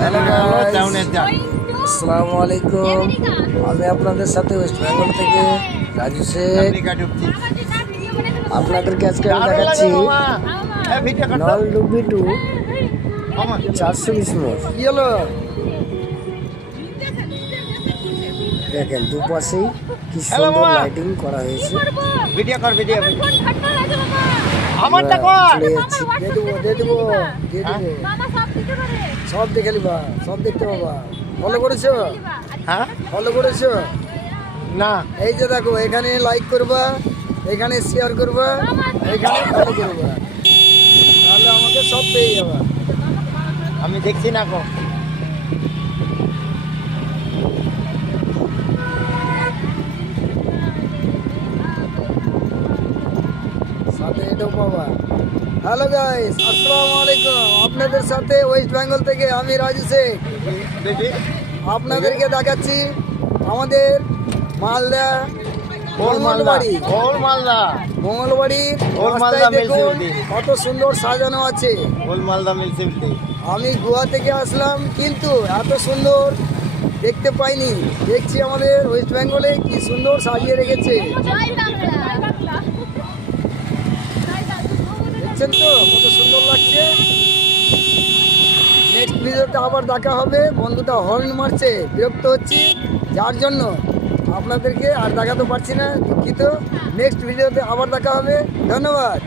Hello আসসালামু আলাইকুম। আমি আপনাদের সাথে ওয়েস্ট বেঙ্গল থেকে রাজু শেখ। আপনাদেরকে আজকে আমি দেখাচ্ছি নলডুবি টু 420 মোড়। কি হলো দেখেন, দুপাশেই কি সুন্দর লাইটিং করা হয়েছে। সব দেখে নিবা, সব দেখতে পাবা। ফলো করেছো? হ্যাঁ, ফলো করেছো? না এই যে দেখো, এখানে লাইক করবা, এখানে শেয়ার করবা, এখানে ফলো করবা, তাহলে আমাকে সব পেয়ে যাবা। আমি দেখছি না কো। সাথে এটাও পাবা। হ্যালো গাইস, আসসালামু আলাইকুম। আপনাদের সাথে ওয়েস্ট বেঙ্গল থেকে আমি রাজু শেখ। দেখি আপনাদেরকে দেখাচ্ছি আমাদের মালদা মঙ্গলবাড়ি। মালদা মঙ্গলবাড়ির ওল্ড রাস্তায় মালদা দেখুন মিউনিসিপ্যালিটি। কত সুন্দর সাজানো আছে। মালদা মিউনিসিপ্যালিটি। আমি গোয়া থেকে আসলাম, কিন্তু এত সুন্দর দেখতে পাইনি। দেখছি আমাদের ওয়েস্ট বেঙ্গলে কি সুন্দর সাজিয়ে রেখেছে। দেখছেন তো কত সুন্দর লাগছে। নেক্সট ভিডিওতে আবার দেখা হবে। বন্ধুটা হর্ন মারছে, বিরক্ত হচ্ছি, যার জন্য আপনাদেরকে আর দেখাতে পারছি না, দুঃখিত। নেক্সট ভিডিওতে আবার দেখা হবে। ধন্যবাদ।